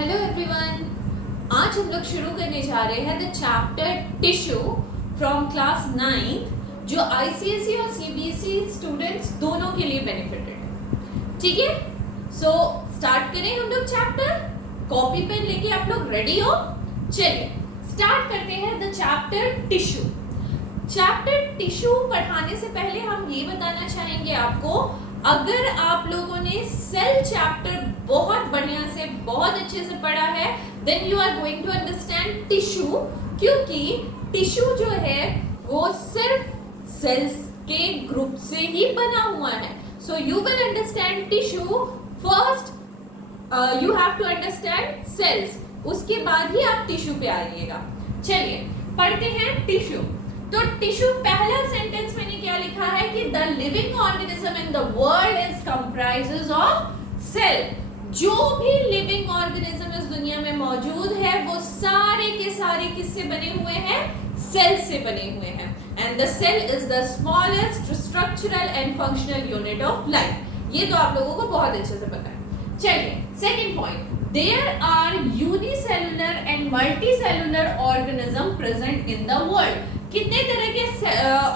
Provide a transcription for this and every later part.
Hello everyone, आज हम लोग शुरू करने जा रहे हैं the chapter tissue from class 9 जो आईसीएसई और सीबीएसई स्टूडेंट्स दोनों के लिए बेनिफिटेड है। ठीक है, सो स्टार्ट करें हम लोग चैप्टर। कॉपी पेन लेके आप लोग रेडी हो? चलिए स्टार्ट करते हैं the chapter tissue. Chapter tissue पढ़ाने से पहले हम ये बताना चाहेंगे आपको, अगर आप लोगों ने सेल चैप्टर बहुत बढ़िया से बहुत अच्छे से पढ़ा है then you are going to understand tissue, क्योंकि टिश्यू जो है वो सिर्फ सेल्स के ग्रुप से ही बना हुआ है। So you will understand tissue first, you have to understand cells, उसके बाद ही आप टिश्यू पे आइएगा। चलिए पढ़ते हैं टिश्यू। तो टिश्यू पहला सेंटेंस मैंने क्या लिखा है कि the living organism in the world is comprises of cell. जो भी लिविंग ऑर्गेनिज्म इस दुनिया में मौजूद है वो सारे के सारे किससे बने हुए हैं? सेल से बने हुए हैं। And the cell is the smallest structural and functional unit of life. ये तो आप लोगों को बहुत अच्छे से पता है। चलिए second point, there are unicellular and multicellular organism present in the world. कितने तरह के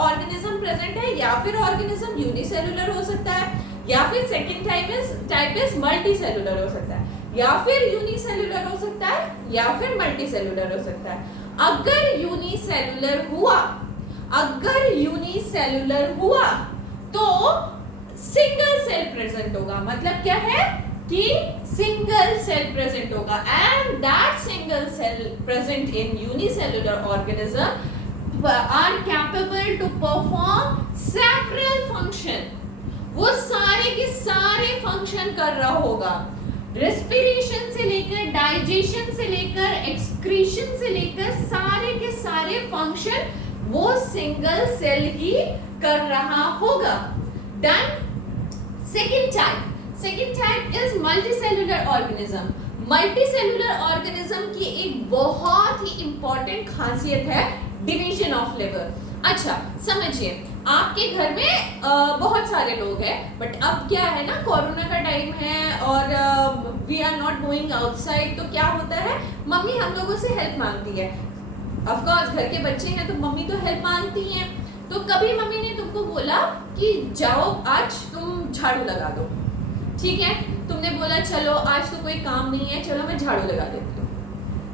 ऑर्गेनिज्म प्रेजेंट है? या फिर ऑर्गेनिज्म यूनिसेलुलर हो सकता है, या फिर सेकंड टाइप इज मल्टीसेलुलर हो सकता है, या फिर यूनिसेलुलर हो सकता है, या फिर मल्टीसेलुलर हो सकता है। अगर यूनिसेलुलर हुआ तो सिंगल सेल प्रेजेंट होगा। मतलब क्या है कि सिंगल सेल प्रेजेंट होगा, and that single cell present in unicellular organism are capable to perform several function। वो सारे के सारे फंक्शन कर रहा होगा, रेस्पिरेशन से लेकर डाइजेशन से लेकर एक्सक्रीशन से लेकर सारे के सारे फंक्शन वो सिंगल सेल ही कर रहा होगा। Then second type is multicellular organism. Multicellular organism की एक बहुत ही इंपॉर्टेंट खासियत है डिवीजन ऑफ लेबर। अच्छा समझिए, आपके घर में बहुत सारे लोग हैं, बट अब क्या है ना, कोरोना का टाइम है और we are not going outside, तो क्या होता है, मम्मी हम लोगों से हेल्प मांगती है। ऑफ कोर्स घर के बच्चे हैं तो मम्मी तो हेल्प मांगती हैं। तो कभी मम्मी ने तुमको बोला कि जाओ आज तुम झाड़ू लगा दो, ठीक है, तुमने बोला चलो आज तो कोई काम नहीं है, चलो मैं झाड़ू लगा देती हूँ।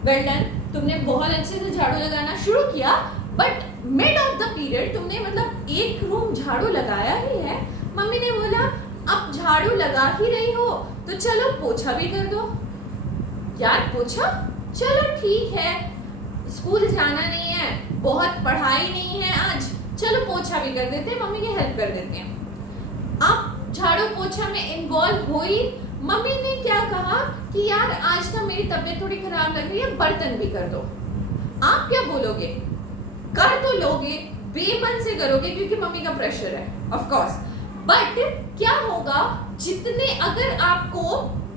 वेल डन, तुमने बहुत अच्छे से झाड़ू लगाना शुरू किया, but mid of the period तुमने मतलब एक रूम झाड़ू लगाया ही है, मम्मी ने बोला अब झाड़ू लगा ही रही हो तो चलो पोछा भी कर दो। यार पोछा, चलो ठीक है, स्कूल जाना नहीं है, बहुत पढ़ाई नहीं है आज, चलो पोछा भी कर देते हैं, मम्मी की हेल्प कर देते हैं। अब झाड़ू पोछा में इन्वॉल्व हुई, मम्मी ने क्या कहा कि यार आज तो मेरी तबीयत थोड़ी खराब लग रही है, बर्तन भी कर दो। आप क्या बोलोगे? कर तो लोगे, बेमन से करोगे क्योंकि मम्मी का प्रेशर है ऑफ कोर्स, बट क्या होगा, जितने अगर आपको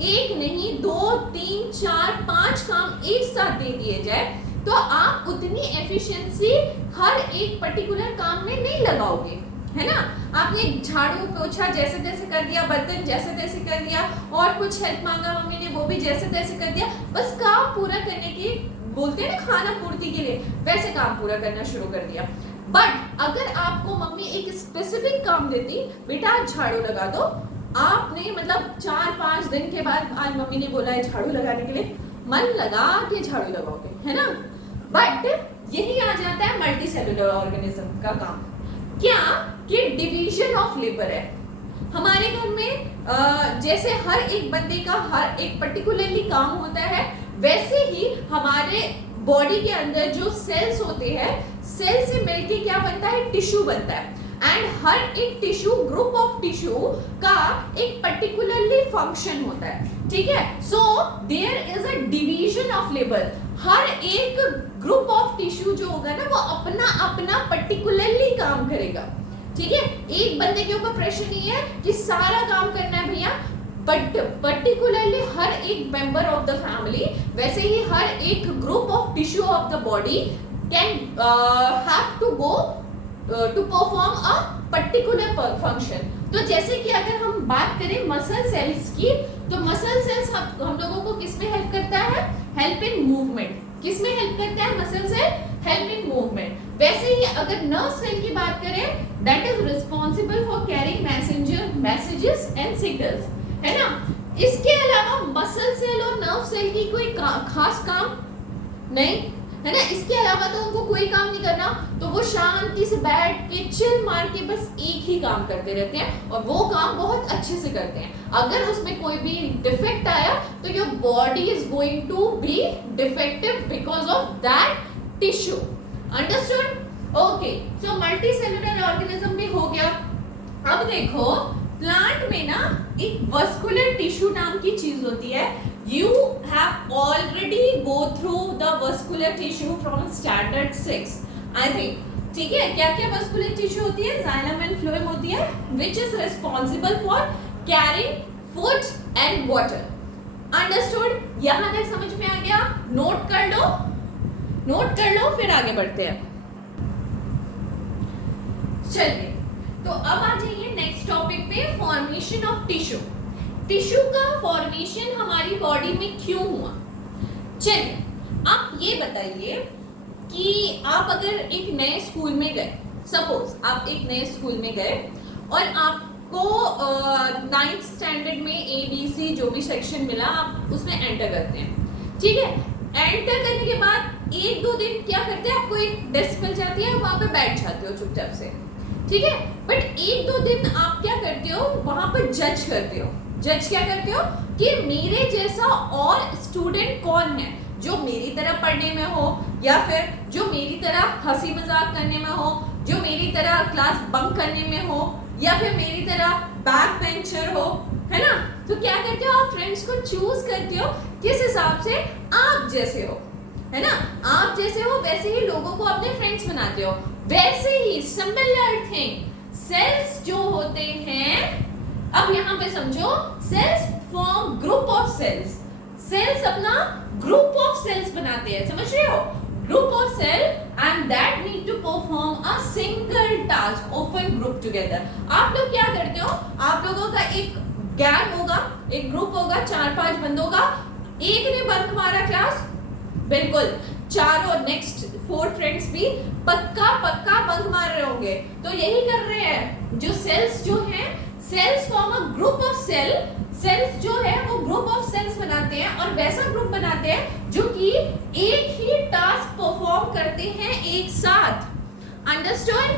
एक नहीं 2 3 4 5 काम एक साथ दे दिए जाए तो आप उतनी एफिशिएंसी हर एक पर्टिकुलर काम में नहीं लगाओगे, है ना। आपने झाड़ू पोछा जैसे तैसे कर दिया, बर्तन जैसे तैसे कर दिया, और कुछ हेल्प मांगा मम्मी ने वो भी जैसे तैसे कर दिया, बस काम पूरा करने की बोलते हैं ना, खाना पूर्ति के लिए, वैसे काम पूरा करना शुरू कर दिया। बट अगर आपको मम्मी एक स्पेसिफिक काम देती, बेटा झाड़ू लगा दो, आपने मतलब 4-5 दिन के बाद आज मम्मी ने बोला है झाड़ू लगाने के लिए, मन लगा के झाड़ू लगाओगे, है ना। बट यही आ जाता है मल्टीसेलुलर ऑर्गेनिज्म का काम, क्या कि डिवीजन ऑफ लेबर है। हमारे घर में जैसे हर एक बंदे का हर एक पर्टिकुलरली काम होता है, वैसे ही हमारे बॉडी के अंदर जो सेल्स होते हैं, सेल से मिलके क्या बनता है? टिश्यू बनता है। एंड हर एक टिश्यू, ग्रुप ऑफ टिश्यू का एक पर्टिकुलरली फंक्शन होता है, ठीक है। So there is a division of labour. हर एक ग्रुप ऑफ टिश्यू जो होगा ना वो अपना अपना पर्टिकुलरली काम करेगा, ठीक है। एक बंदे के ऊपर प्रेशर नहीं है कि सारा काम करना है भैया, बट पर्टिकुलरली हर एक मेंबर ऑफ द फैमिली, वैसे ही हर एक group of tissue of the body can have to go to perform a particular function. तो जैसे कि अगर हम बात करें मसल सेल्स की, तो मसल सेल्स हम लोगों को किस में हेल्प करता है? Help in movement. किस में हेल्प करता है muscle cell? Help in movement. वैसे ही अगर नर्व सेल की बात करें, that is responsible for carrying messages and signals, है ना। इसके अलावा मसल सेल और नर्व सेल की कोई खास काम नहीं, है ना। इसके अलावा तो उनको कोई काम नहीं करना, तो वो शांति से बैठ के चिल मार के बस एक ही काम करते रहते हैं, और वो काम बहुत अच्छे से करते हैं। अगर उसमें कोई भी डिफेक्ट आया तो your body is going to be defective because of that tissue. Understood? Okay, so multi cellular organism भी हो गया। अब देखो, प्लांट में ना एक वस्कुलर टिश्यू नाम की चीज होती है। You have already go through the vascular tissue from standard 6, I think. ठीक है, क्या क्या vascular tissue होती है? Xylem and phloem होती है, which is responsible for carrying food and water. Understood? यहाँ तक समझ में आ गया? नोट कर लो, फिर आगे बढ़ते हैं। चलिए, तो अब आ जाइए नेक्स्ट टॉपिक पे, फॉर्मेशन ऑफ टिश्यू। टिश्यू का फॉर्मेशन हमारी बॉडी में क्यों हुआ? चलिए, आप ये बताइए कि आप अगर एक नए स्कूल में गए, सपोज आप एक नए स्कूल में गए और आपको 9th स्टैंडर्ड में ABC जो भी सेक्शन मिला, आप उसमें एंटर करते हैं, ठीक है। एंटर करने के बाद 1-2 दिन क्या करते हैं, आपको एक डेस्क मिल जाती है, वहां पे बैठ जाते हो चुपचाप से, ठीक है। बट 1-2 दिन आप क्या करते हो, वहां पर जज करते हो। जज क्या करते हो कि मेरे जैसा और स्टूडेंट कौन है जो मेरी तरह पढ़ने में हो, या फिर जो मेरी तरह हंसी मजाक करने में हो, जो मेरी तरह क्लास बंक करने में हो, या फिर मेरी तरह बैक बेंचर हो, है ना। तो क्या करते हो, आप फ्रेंड्स को चूज करते हो किस हिसाब से? आप जैसे हो, है ना। आप जैसे हो वैसे ही लोगों को अपने फ्रेंड्स बनाते हो। वैसे ही सिमिलर थिंग, सेल्स जो होते हैं, अब यहाँ पे समझो, cells form group of cells. Cells अपना ग्रुप ऑफ सेल्स बनाते हैं, समझ रहे हो? Group of cell and that need to perform a single task, often group together. आप लोग क्या करते हो, आप लोगों का एक गैंग होगा, एक ग्रुप होगा 4-5 बंदों का। एक ने बंक मारा क्लास, बिल्कुल 4 और नेक्स्ट 4 फ्रेंड्स भी पक्का बंक मार रहे होंगे। तो यही कर रहे हैं जो सेल्स जो हैं, cells form a group of cell. Cells जो है वो ग्रुप ऑफ सेल्स बनाते हैं, और वैसा ग्रुप बनाते हैं जो कि एक ही टास्क परफॉर्म करते हैं एक साथ। अंडरस्टूड?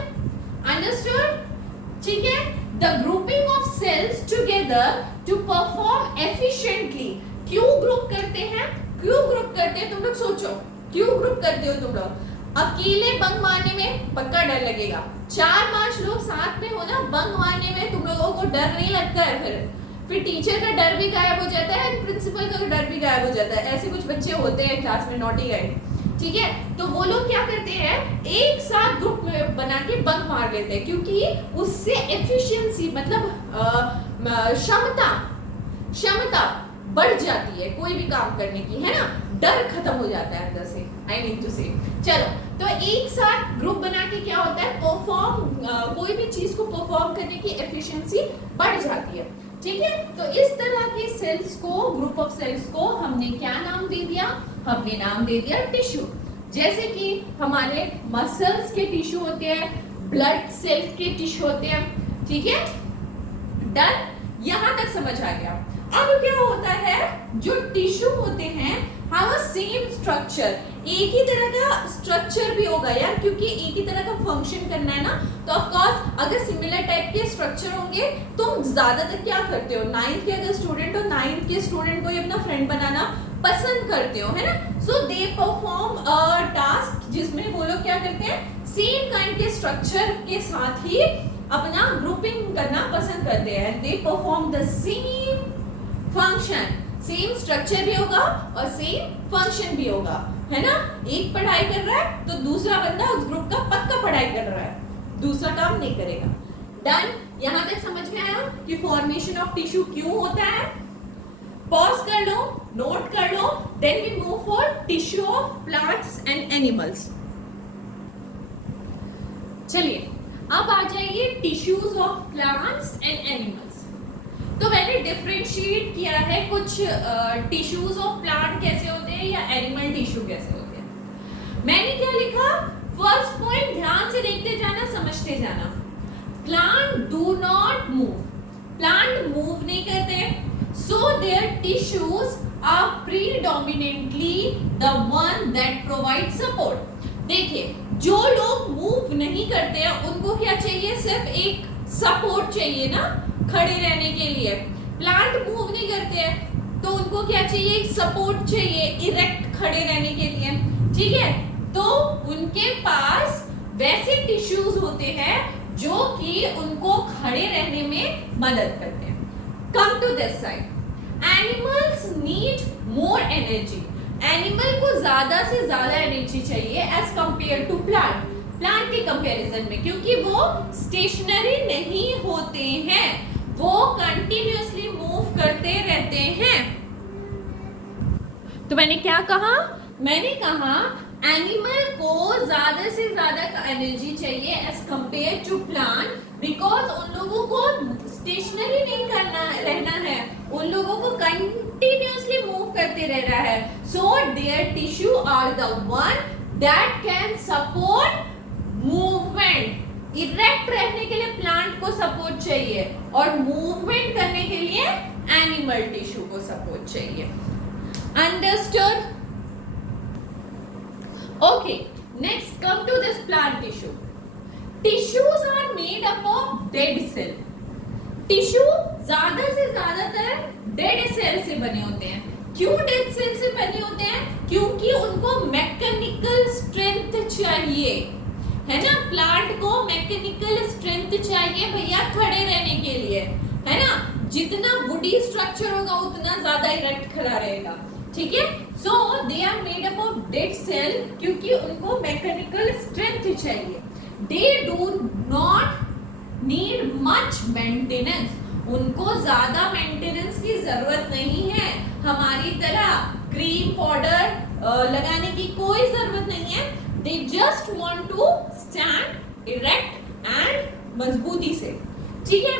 ठीक है। The grouping of cells together to perform efficiently. क्यों ग्रुप करते हैं? तुम लोग सोचो, क्यों ग्रुप करते हो तुम लोग? अकेले बंक मारने में पक्का डर लगेगा। 4-5 लोग साथ में हो ना, बंक मारने में तुम लोगों को डर नहीं लगता है। फिर टीचर का डर भी गायब हो जाता है, प्रिंसिपल का डर भी गायब हो जाता है। ऐसे कुछ बच्चे होते हैं क्लास में, नॉटी गाइड, ठीक है। तो वो लोग क्या करते हैं, एक साथ ग्रुप में बना के बंक मार लेते हैं, क्योंकि उससे एफिशिएंसी मतलब क्षमता बढ़ जाती है कोई भी काम करने की, है ना। डर खत्म हो जाता है अंदर से, आई मीन टू से। चलो, तो एक साथ ग्रुप बना के क्या होता है, कोई भी चीज को परफॉर्म करने की एफिशिएंसी बढ़ जाती है, ठीक है। तो इस तरह के सेल्स को, ग्रुप ऑफ सेल्स को हमने क्या नाम दे दिया? हमने नाम दे दिया टिश्यू। जैसे कि हमारे मसल्स के टिश्यू होते हैं, ब्लड सेल्स के टिश्यू होते हैं, ठीक है। डन, यहां तक समझ आ गया। अब क्या होता है, जो टिश्यू होते हैं हैव अ सेम स्ट्रक्चर, एक ही तरह का स्ट्रक्चर भी होगा यार, क्योंकि एक ही तरह का फंक्शन करना है ना। तो ऑफ कोर्स अगर सिमिलर टाइप के स्ट्रक्चर होंगे, तुम ज्यादातर क्या करते हो, 9th के अगर स्टूडेंट हो, 9th के स्टूडेंट को ही अपना फ्रेंड बनाना पसंद करते हो, है ना। सो दे परफॉर्म अ टास्क जिसमें वो लोग क्या करते हैं, सेम काइंड के स्ट्रक्चर के साथ ही अपना ग्रुपिंग करना पसंद करते हैं। They perform the same function, same structure भी होगा और सेम फंक्शन भी होगा, है ना। एक पढ़ाई कर रहा है तो दूसरा बंदा उस ग्रुप का पक्का पढ़ाई कर रहा है, दूसरा काम नहीं करेगा। डन, यहां तक समझ में आया कि फॉर्मेशन ऑफ टिश्यू क्यों होता है? पॉज कर लो, नोट कर लो, then we move for tissue of plants and animals. चलिए, अब आ जाइए tissues of plants and animals. तो मैंने डिफरेंशिएट किया है कुछ टिश्यूज ऑफ प्लांट कैसे होते हैं या एनिमल टिश्यू कैसे होते हैं। मैंने क्या लिखा, फर्स्ट पॉइंट ध्यान से देखते जाना, समझते जाना। Plant do not move, plant move नहीं करते, so their tissues are predominantly the one that provide support. देखिए, जो लोग मूव नहीं करते हैं उनको क्या चाहिए, सिर्फ एक सपोर्ट चाहिए ना खड़े रहने के लिए। प्लांट मूव नहीं करते हैं तो उनको क्या चाहिए, एक सपोर्ट चाहिए इरेक्ट खड़े रहने के लिए, ठीक है। तो उनके पास वैसे टिश्यूज होते हैं जो कि उनको खड़े रहने में मदद करते हैं। Come to this side, animals need more energy. Animal को ज्यादा से ज्यादा एनर्जी चाहिए as compare to plant, plant के कंपैरिजन में, क्योंकि वो स्टेशनरी नहीं होते हैं, वो कंटिन्यूअसली मूव करते रहते हैं। तो मैंने क्या कहा, मैंने कहा एनिमल को ज्यादा से ज्यादा एनर्जी चाहिए as compare to plant, because उन लोगों को स्टेशनरी नहीं रहना है, उन लोगों को कंटिन्यूअसली मूव करते रहना है। So their tissue are the one that can support movement. Erect रहने के लिए प्लांट को सपोर्ट चाहिए और मूवमेंट करने के लिए एनिमल टिश्यू को सपोर्ट चाहिए। Understood? Okay, next come to this plant tissue. Tissues are made up of dead cell. Tissue ज्यादा से ज्यादातर डेड सेल से बने होते हैं। क्यों डेड सेल से बने होते हैं? क्योंकि उनको मैकेनिकल स्ट्रेंथ चाहिए, है ना। प्लांट को मैकेनिकल स्ट्रेंथ चाहिए भैया खड़े रहने के लिए, है ना। जितना वुडी स्ट्रक्चर होगा उतना ज्यादा इरेक्ट खड़ा रहेगा, ठीक है। So they are made up of dead cell, क्योंकि उनको मैकेनिकल स्ट्रेंथ चाहिए। They do not need much maintenance, उनको ज्यादा मेंटेनेंस की जरूरत नहीं है। हमारी तरह क्रीम पाउडर लगाने की कोई जरूरत नहीं है। They just want to stand erect and मजबूती से, ठीक है।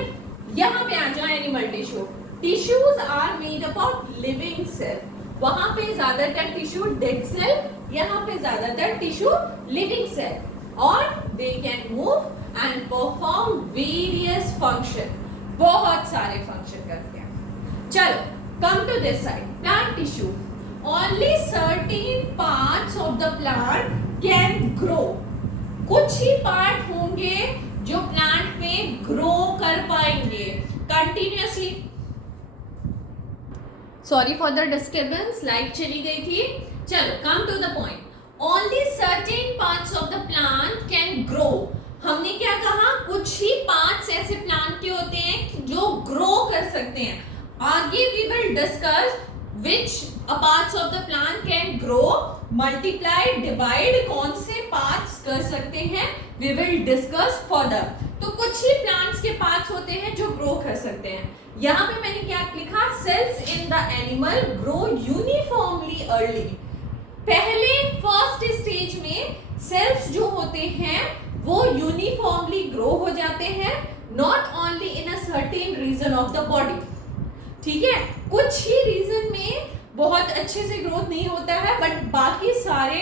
यहाँ पे आ जाए animal tissue. Tissues are made up of living cell. वहां पे ज्यादातर टिश्यू डेड सेल, यहाँ पे ज्यादातर टिश्यू लिविंग सेल, और they can move and perform various function, बहुत सारे फंक्शन करते हैं। चलो, come to this side, plant tissue. Only certain parts of the plant can grow. कुछ ही पार्ट होंगे जो प्लांट में ग्रो कर पाएंगे continuously. Sorry for the disturbance, light चली गई थी। चलो, come to the point. Only certain parts of the plant can grow. हमने क्या कहा, कुछ ही पार्ट्स ऐसे प्लांट के होते हैं जो ग्रो कर सकते हैं। आगे we will discuss which parts of the plant can grow, multiply, divide, कौन से parts कर सकते हैं, we will discuss further। तो कुछ ही plants के parts होते हैं जो grow कर सकते हैं। यहाँ पे मैंने क्या लिखा, cells in the animal grow uniformly early। पहले फर्स्ट स्टेज में cells जो होते हैं वो यूनिफॉर्मली ग्रो हो जाते हैं, not only in a certain region of the body, ठीक है। कुछ ही रीजन में बहुत अच्छे से ग्रोथ नहीं होता है, बट बाकी सारे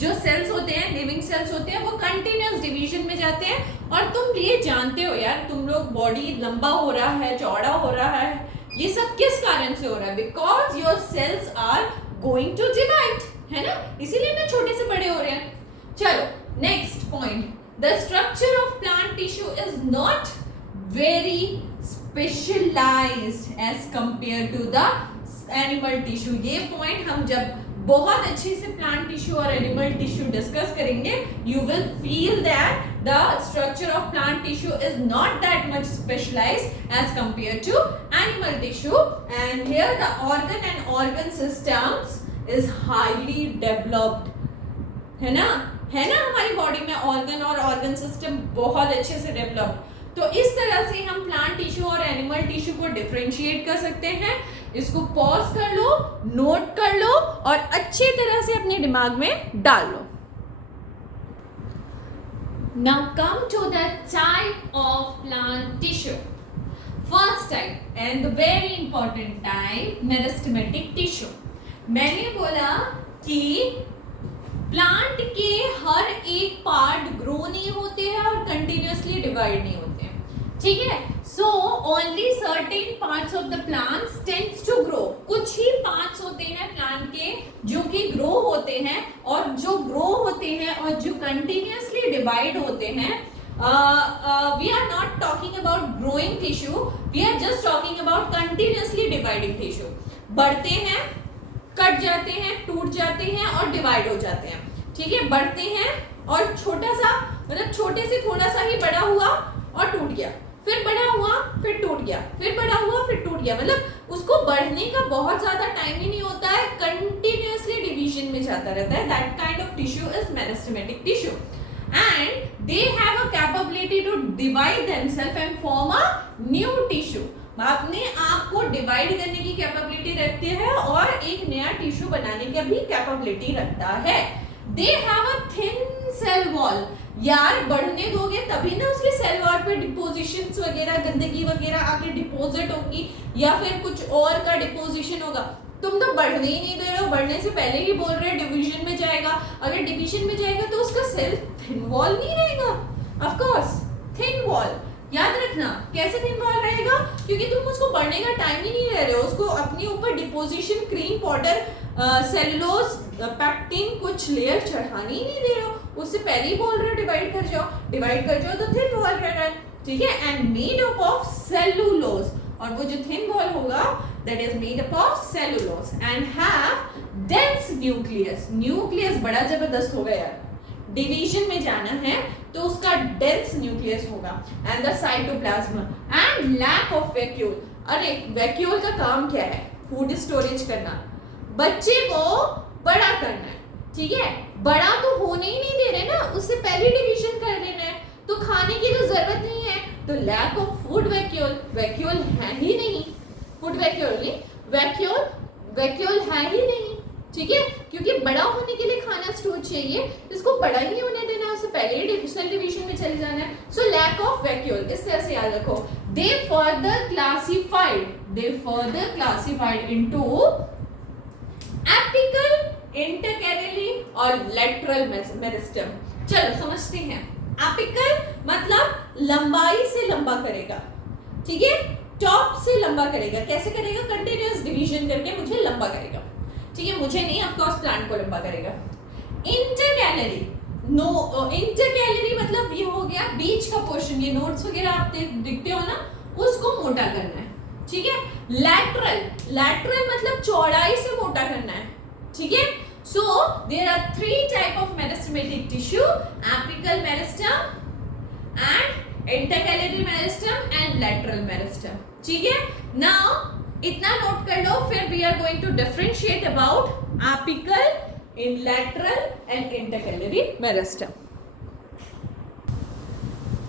जो सेल्स होते हैं, लिविंग सेल्स होते हैं, वो कंटिन्यूअस डिवीजन में जाते हैं। और तुम ये जानते हो यार, तुम लोग बॉडी लंबा हो रहा है, चौड़ा हो रहा है, ये सब किस कारण से हो रहा है? Because your cells are going to divide, है ना, इसीलिए ना छोटे से बड़े हो रहे हैं। चलो, next point, the structure of plant tissue is not very specialized as compare to the animal tissue. ये पॉइंट हम जब बहुत अच्छे से प्लांट टिश्यू और एनिमल टिश्यू डिस्कस करेंगे, you will feel that the structure of plant tissue is not that much specialized as compare to animal tissue, and here the organ and organ systems is highly developed, है ना हमारी body में organ और organ system बहुत अच्छे से developed. तो इस तरह से हम प्लांट टिश्यू और एनिमल टिश्यू को डिफरेंशिएट कर सकते हैं। इसको पॉज कर लो, नोट कर लो और अच्छी तरह से अपने दिमाग में डाल लो। Now come to the type of plant tissue. First type and the very important type, meristematic tissue. मैंने बोला कि प्लांट के हर एक पार्ट ग्रो नहीं होते हैं और कंटिन्यूअसली डिवाइड नहीं होते हैं, ठीक है. So only certain parts of the plants tends to grow. कुछ ही पार्ट्स होते हैं प्लांट के जो कि ग्रो होते हैं, और जो ग्रो होते हैं और जो कंटिन्यूअसली डिवाइड होते हैं. We are not talking about growing tissue, we are just talking about continuously dividing tissue. बढ़ते हैं, कट जाते हैं, टूट जाते हैं और डिवाइड हो जाते हैं, ठीक है. बढ़ते हैं और छोटा सा, मतलब छोटे से थोड़ा सा ही बड़ा हुआ और टूट गया, फिर बड़ा हुआ, फिर टूट गया, फिर बड़ा हुआ, फिर टूट गया. मतलब उसको बढ़ने का बहुत ज्यादा टाइम ही नहीं होता है, कंटिन्यूअसली डिवीजन में जाता रहता है. That kind of tissue is meristematic tissue, and they have a capability to divide themselves and form a new tissue. अपने आप को डिवाइड करने की कैपेबिलिटी रखते हैं और एक नया टिश्यू बनाने की भी कैपेबिलिटी रखता है. They have a thin cell wall. यार बढ़ने दोगे तभी ना उसके सेल वॉल पे डिपोजिशंस वगैरह, गंदगी वगैरह आके डिपॉजिट होगी या फिर कुछ और का डिपोजिशन होगा. तुम तो बढ़ने ही नहीं दे रहे हो, बढ़ने से पहले ही बोल रहे हो डिवीजन में जाएगा. अगर डिवीजन में जाएगा तो उसका सेल थिन वॉल नहीं रहेगा. ऑफ कोर्स थिन वॉल, याद रखना. कैसे थिन वॉल रहेगा? क्योंकि तुम उसको बढ़ने का टाइम ही नहीं दे रहे हो, उसको अपने ऊपर deposition, cream powder, cellulose, pectin कुछ लेयर चढ़ाने ही नहीं दे रहे हो. उससे पहले ही बोल रहे हो डिवाइड कर जाओ, डिवाइड कर जाओ तो थिन वॉल रह रहा है, ठीक है. And made up of cellulose, और वो जो थिन वॉल होगा that is made up of cellulose and have dense nucleus. Nucleus बड़ा जबरदस्त होगा यार. डिवीजन में जाना है तो उसका डेंस न्यूक्लियस होगा. And the cytoplasm and lack of vacuole. अरे वैक्यूल का काम क्या है? फूड स्टोरेज करना, बच्चे को बड़ा करना है, ठीक है. बड़ा तो होने ही नहीं दे रहे ना, उससे पहले डिवीजन कर लेना है, तो खाने की तो जरूरत नहीं है. तो lack of food vacuole, vacuole है ही नहीं. फूड वैक्यूल है ही नहीं, ठीक है. क्योंकि बड़ा होने के लिए खाना स्टोर चाहिए, इसको बड़ा ही नहीं होने देना, उससे पहले ही सेल डिवीजन में चले जाना है. सो लैक ऑफ वैक्यूल, इस तरह से याद रखो. दे further classified into apical, intercalary और लेटरल मेरिस्टेम. चलो समझते हैं. एपिकल मतलब लंबाई से लंबा करेगा, ठीक है. टॉप से लंबा करेगा. कैसे करेगा? कंटिन्यूअस डिवीजन करके मुझे लंबा करेगा, ठीक है. मुझे नहीं, ऑफ कोर्स प्लांट को लंबा करेगा. इंटरकैलरी, इंटरकैलरी मतलब ये हो गया बीच का पोर्शन, ये नोट्स वगैरह आप देखते हो ना, उसको मोटा करना है, ठीक है. लैटरल मतलब चौड़ाई से मोटा करना है, ठीक है. So there are three type of meristematic tissue: apical meristem and intercalary meristem and lateral meristem. ठीक है. Now इतना नोट कर लो, फिर we are going to differentiate about apical, in lateral and intercalary meristem.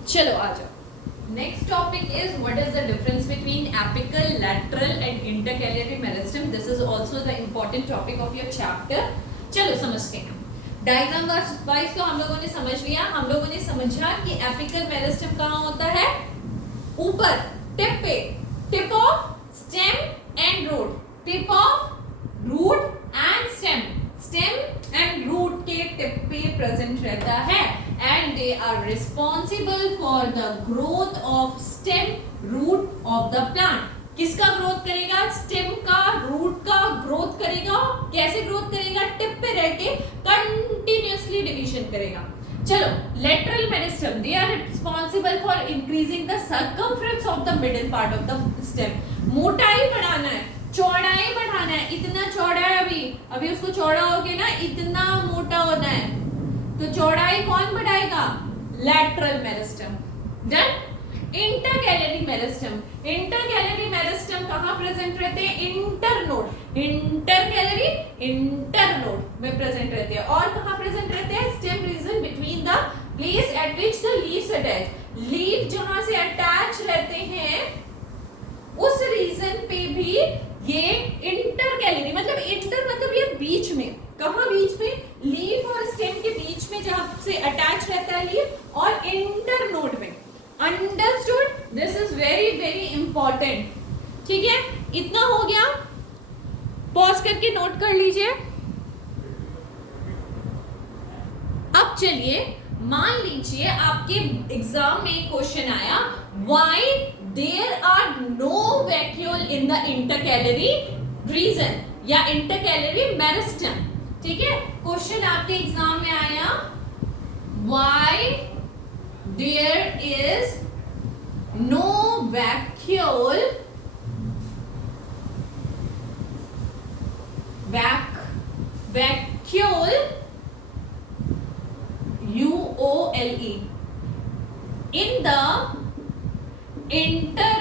चलो आ जाओ. Next topic is what is the difference between apical, lateral and intercalary meristem. This is also the important topic of your chapter. चलो समझते हैं. Diagram wise तो हम लोगों ने समझ लिया. हम लोगों ने समझा कि एपिकल मेरिस्टेम कहाँ होता है? ऊपर टिप पे, tip of stem and root, tip of root and stem, stem and root के टिप पे प्रेजेंट रहता है. And they are responsible for the growth of stem, root of the plant. किसका ग्रोथ करेगा? स्टेम का, root का growth करेगा. कैसे ग्रोथ करेगा? टिप पे रह के कंटिन्यूअसली डिवीजन करेगा. चलो lateral meristem, they are responsible for increasing the circumference of the middle part of the stem. मोटाई बढ़ाना है, चौड़ाई बढ़ाना है. इतना चौड़ा है अभी उसको चौड़ा हो गया ना, इतना मोटा होना है, तो चौड़ाई कौन बढ़ाएगा? Lateral meristem. Done. Intercalary meristem, intercalary meristem कहाँ प्रेजेंट रहते हैं? इंटरनोड. इंटरकैलरी इंटरनोड में प्रेजेंट रहते हैं. और कहाँ प्रेजेंट रहते हैं? Stem region between the place at which the leaves attach. Leave जहां से अटैच रहते हैं उस रीजन पे भी ये इंटरकैलरी, मतलब इंटर मतलब ये बीच में. कहाँ बीच में? लीफ और स्टेम के बीच में जहां से अटैच रहता है लीफ, और understood? This is very very important. ठीक है, इतना हो गया. पॉज करके नोट कर लीजिए. अब चलिए, मान लीजिए आपके एग्जाम में एक क्वेश्चन आया, why there are no vacuole in the intercalary region या इंटरकैलरी मेरिस्टम. ठीक है, क्वेश्चन आपके एग्जाम में आया, why there is no vacuole UOLE in the intercalary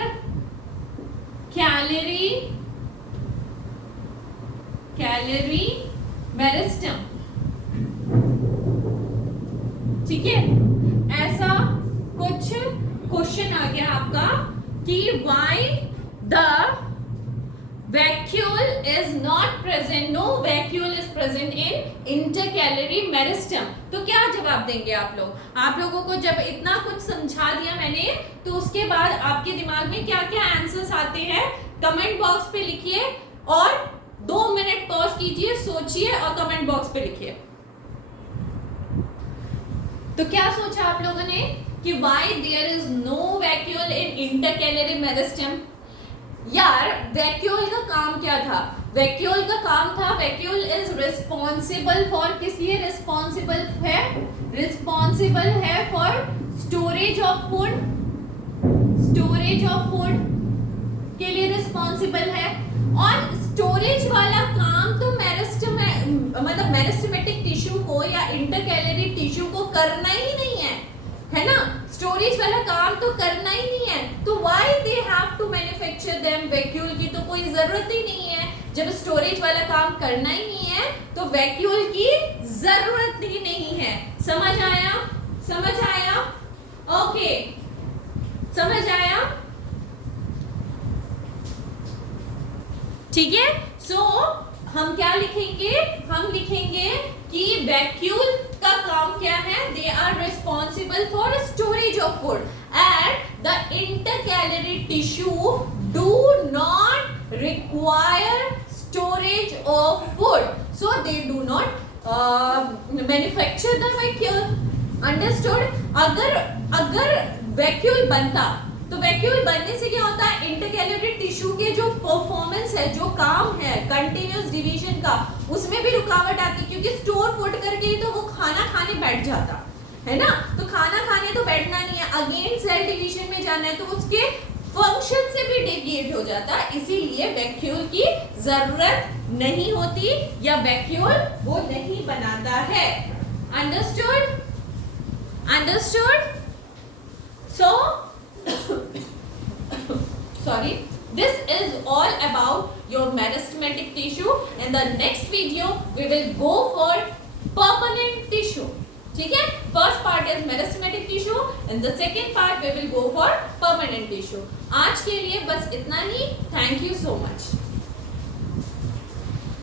meristem. ठीक है, ऐसा कुछ क्वेश्चन आ गया आपका कि why the vacuole is not present, no vacuole is present in intercalary meristem. तो क्या जवाब देंगे आप लोग? आप लोगों को जब इतना कुछ समझा दिया मैंने, तो उसके बाद आपके दिमाग में क्या क्या आंसर्स आते हैं कमेंट बॉक्स पे लिखिए और 2 मिनट पॉज कीजिए, सोचिए और कमेंट बॉक्स पे लिखिए. तो क्या सोचा आप लोगों ने कि why there is no vacuole in intercalary meristem? यार, वैक्यूल का काम क्या था? वैक्यूल का काम था, वैक्यूल इज रिस्पॉन्सिबल फॉर, किस लिए रिस्पॉन्सिबल है? रिस्पॉन्सिबल है for storage of food. Storage of food के लिए रिस्पॉन्सिबल है. और स्टोरेज वाला काम तो मतलब मेरिस्टेमेटिक टिश्यू को या इंटरकैलरी टिश्यू को करना ही नहीं है, है ना? स्टोरेज वाला काम तो करना ही नहीं है. तो why they have to manufacture them? Vacuole की तो कोई जरूरत ही नहीं है. जब स्टोरेज वाला काम करना ही नहीं है तो वैक्यूल की जरूरत ही नहीं है. समझ आया? समझ आया? ओके, समझ आया? ठीक है. सो हम क्या लिखेंगे? हम लिखेंगे कि वैक्यूल का काम क्या है? They are responsible for storage of food and the intercalary tissue do not require storage of food, so they do not manufacture the vacuole. Understood? अगर वैक्यूल बनता तो वैक्यूल बनने से क्या होता है? इंटरकैलरी टिश्यू के जो परफॉर्मेंस है, जो काम है कंटिन्यूअस डिवीजन का, उसमें भी रुकावट आती, क्योंकि स्टोर फूड करके ही तो वो खाना खाने बैठ जाता है ना. तो खाना खाने तो बैठना नहीं है, अगेन सेल डिवीजन में जाना है, तो उसके फंक्शन से भी डेविएट हो जाता है. इसीलिए वैक्यूल की जरूरत नहीं होती या वैक्यूल वो नहीं बनाता है. Understood? Understood? So sorry, this is all about your meristematic tissue. In the next video we will go for permanent tissue. ठीक है, first part is meristematic tissue, in the second part we will go for permanent tissue. आज के लिए बस इतना ही. Thank you so much.